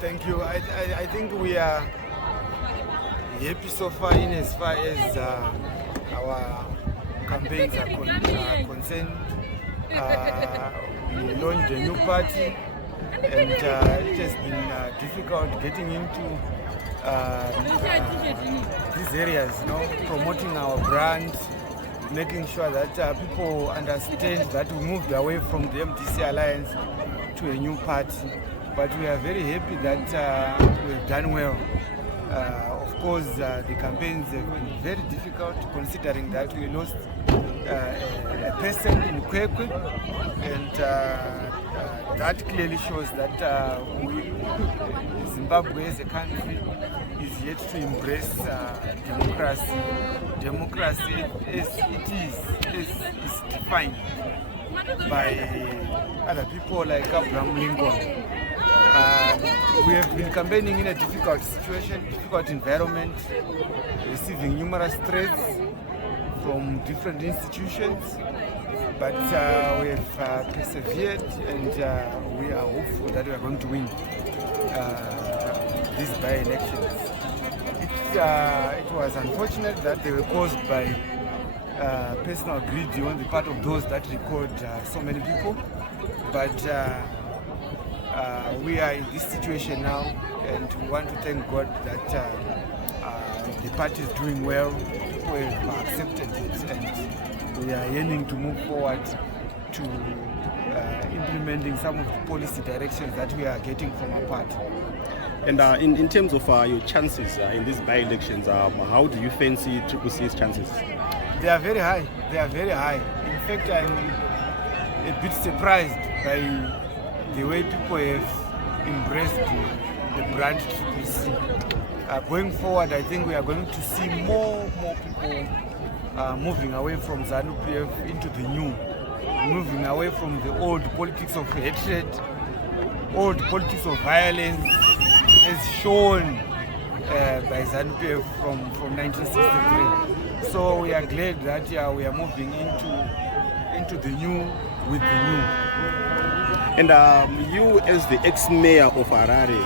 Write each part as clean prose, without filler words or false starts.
Thank you. I think we are happy so far in as far as our campaigns are concerned. We launched a new party, and it has been difficult getting into these areas, promoting our brand, making sure that people understand that we moved away from the MDC alliance to a new party. But we are very happy that we have done well. Of course, the campaigns have been very difficult, considering that we lost a person in Kwekwe, and that clearly shows that Zimbabwe as a country is yet to embrace democracy. Democracy as it is defined by other people like Abraham Lincoln. We have been campaigning in a difficult situation, difficult environment, receiving numerous threats from different institutions, but we have persevered, and we are hopeful that we are going to win these by-elections. It was unfortunate that they were caused by personal greed on the part of those that recalled so many people, but we are in this situation now, and we want to thank God that the party is doing well. People have accepted it, and we are yearning to move forward to implementing some of the policy directions that we are getting from our party. And in terms of your chances in these by-elections, how do you fancy Triple C's chances? They are very high. They are very high. In fact, I'm a bit surprised by the way people have embraced the brand Triple C. Going forward, I think we are going to see more people moving away from ZANU-PF into the new, moving away from the old politics of hatred, old politics of violence, as shown by ZANU-PF from 1963. So we are glad that we are moving into the new with the new. And you, as the ex-mayor of Harare,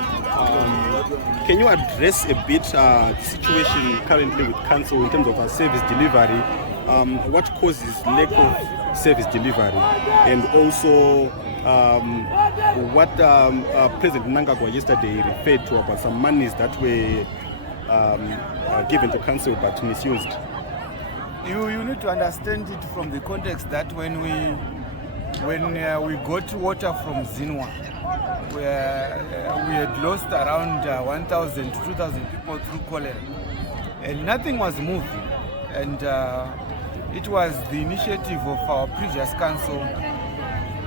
can you address a bit the situation currently with council in terms of service delivery? What causes lack of service delivery? And also what President Mnangagwa yesterday referred to about some monies that were given to council but misused? You need to understand it from the context that when we got water from Zinwa, we had lost around 1,000 to 2,000 people through cholera, and nothing was moving. And it was the initiative of our previous council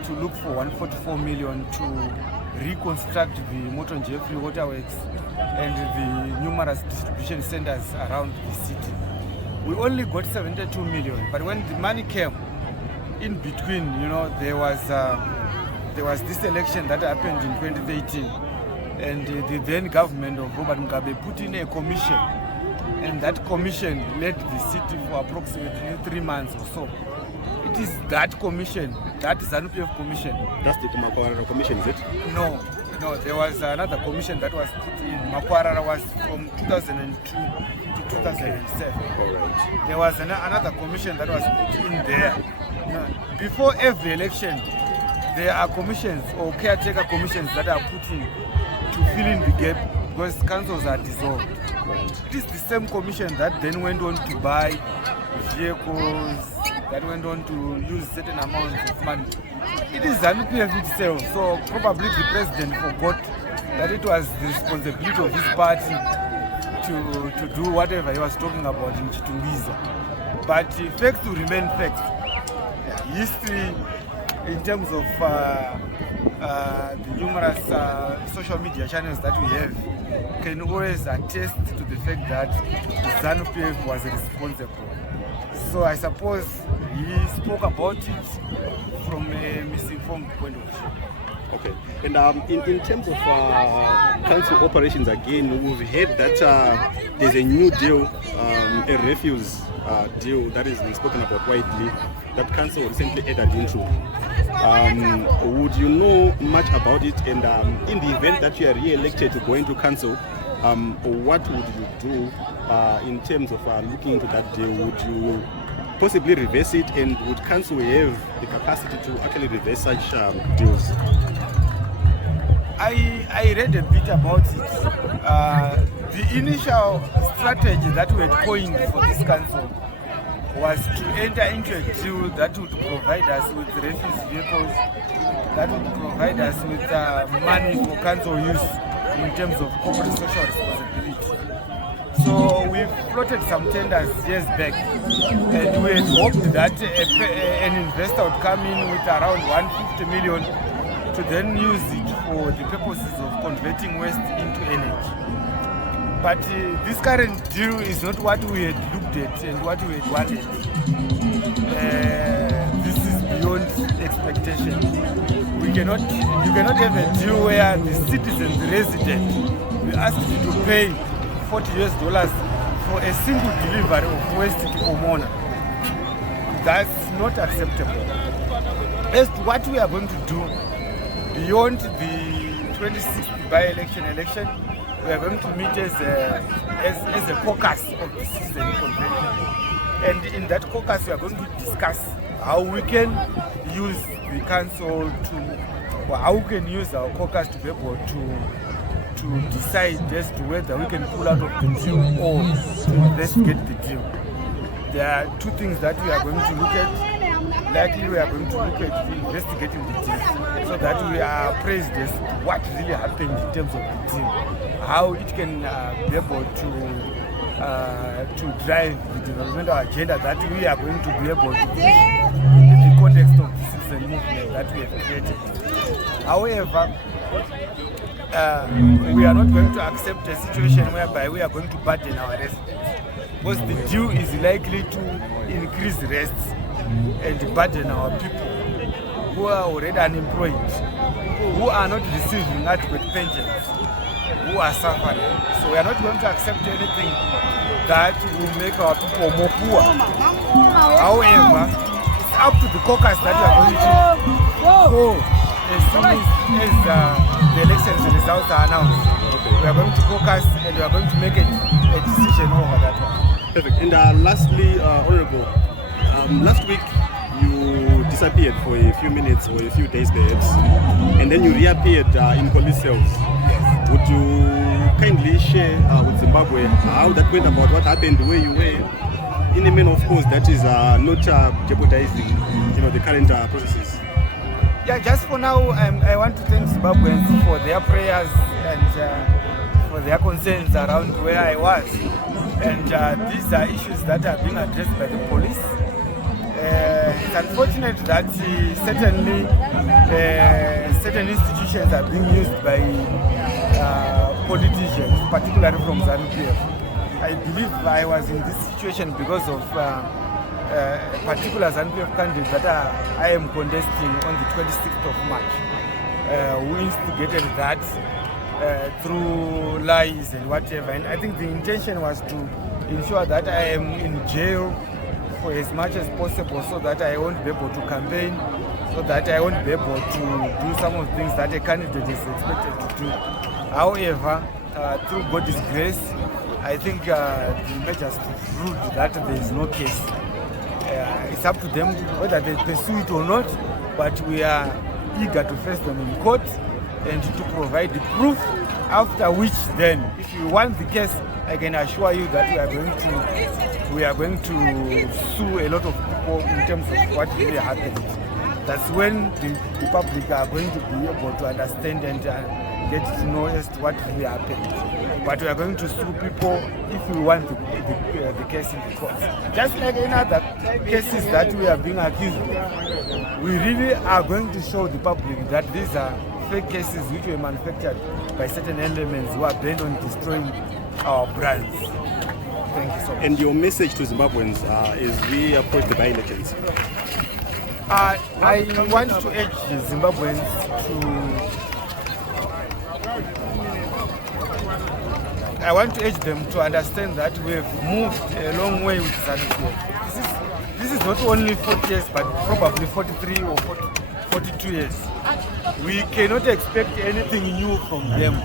to look for 144 million to reconstruct the Moton Jeffrey waterworks and the numerous distribution centers around the city. We only got 72 million, but when the money came, in between, there was this election that happened in 2013, and the then government of Robert Mugabe put in a commission, and that commission led the city for approximately 3 months or so. It is that commission, that ZANU-PF commission. That's the Makwarara commission, is it? No, there was another commission that was put in. Makwarara was from 2002 to 2007. All right. There was another commission that was put in there. Before every election, there are commissions or caretaker commissions that are put in to fill in the gap because councils are dissolved. It is the same commission that then went on to buy vehicles, that went on to use certain amounts of money. It is ZANU-PF itself, so probably the president forgot that it was the responsibility of his party to do whatever he was talking about in Chitungiza. But facts will remain facts. History, in terms of the numerous social media channels that we have, can always attest to the fact that ZANU-PF was responsible. So I suppose he spoke about it from a misinformed point of view. Okay. And in terms of council operations, again, we've heard that there's a new deal a refuse deal that has been spoken about widely that council recently entered into. Would you know much about it? And in the event that you are re-elected to go into council, what would you do in terms of looking into that deal? Would you possibly reverse it, and would council have the capacity to actually reverse such deals? I read a bit about it. The initial strategy that we had coined for this council was to enter into a deal that would provide us with refuse vehicles, that would provide us with money for council use in terms of corporate social responsibility. So we floated some tenders years back, and we had hoped that an investor would come in with around 150 million to then use it for the purposes of converting waste into energy. But this current deal is not what we had looked at and what we had wanted. This is beyond expectation. You cannot have a deal where the citizen, the resident, we asked you to pay $40 for a single delivery of waste to Pomona. That's not acceptable. As to what we are going to do beyond the 26th by-election, we are going to meet as a caucus of the citizen convention. And in that caucus, we are going to discuss how we can use the council or how we can use our caucus to be able to decide as to whether we can pull out of the deal or to investigate the deal. There are two things that we are going to look at. Likely we are going to look at investigating the deal so that we are appraised as to what really happened in terms of the deal, how it can be able to drive the developmental agenda that we are going to be able to push in the context of the citizen movement that we have created. However, we are not going to accept a situation whereby we are going to burden our residents, because the deal is likely to increase arrests and burden our people who are already unemployed, who are not receiving adequate pensions, who are suffering. So we are not going to accept anything that will make our people more poor. However, it's up to the caucus that we are going to go as soon as the elections results are announced. Okay. We are going to caucus and we are going to make a decision over that one. Perfect. And lastly, Honorable, last week you disappeared for a few minutes or a few days perhaps, and then you reappeared in police cells. Yes. Would you kindly share with Zimbabwe how that went about, what happened, where you were, in a manner of course that is not jeopardizing the current processes? Yeah, just for now, I want to thank Zimbabweans for their prayers and for their concerns around where I was. And these are issues that are being addressed by the police. It's unfortunate that certainly certain institutions are being used by politicians, particularly from ZANU-PF. I believe I was in this situation because of a particular ZANU-PF candidate that I am contesting on the 26th of March, who instigated that through lies and whatever. And I think the intention was to ensure that I am in jail for as much as possible so that I won't be able to campaign, so that I won't be able to do some of the things that a candidate is expected to do. However, through God's grace, I think the measures proved that there is no case. It's up to them whether they pursue it or not, but we are eager to face them in court and to provide the proof, after which then, if you want the case, I can assure you that we are going to sue a lot of people in terms of what really happened. That's when the public are going to be able to understand and get to know as to what really happened. But we are going to sue people if we want the case in the courts. Just like any other cases that we are being accused of, we really are going to show the public that these are fake cases which were manufactured by certain elements who are bent on destroying our brands. Thank you so much. And your message to Zimbabweans as we approach the by-elections? I want to urge Zimbabweans I want to urge them to understand that we have moved a long way with ZANU-PF. This is not only 40 years, but probably 43 or 42 years. We cannot expect anything new from them.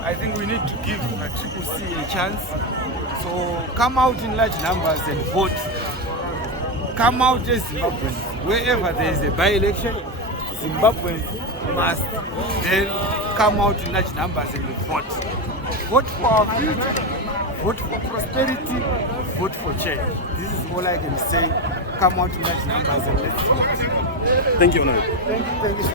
I think we need to give Triple C a chance. So come out in large numbers and vote. Come out as Zimbabweans. Wherever there is a by-election, Zimbabweans must then come out in large numbers and vote. Vote for our future, vote for prosperity, vote for change. This is all I can say. Come out in large numbers and let's vote. Thank you, Honorable. Thank you.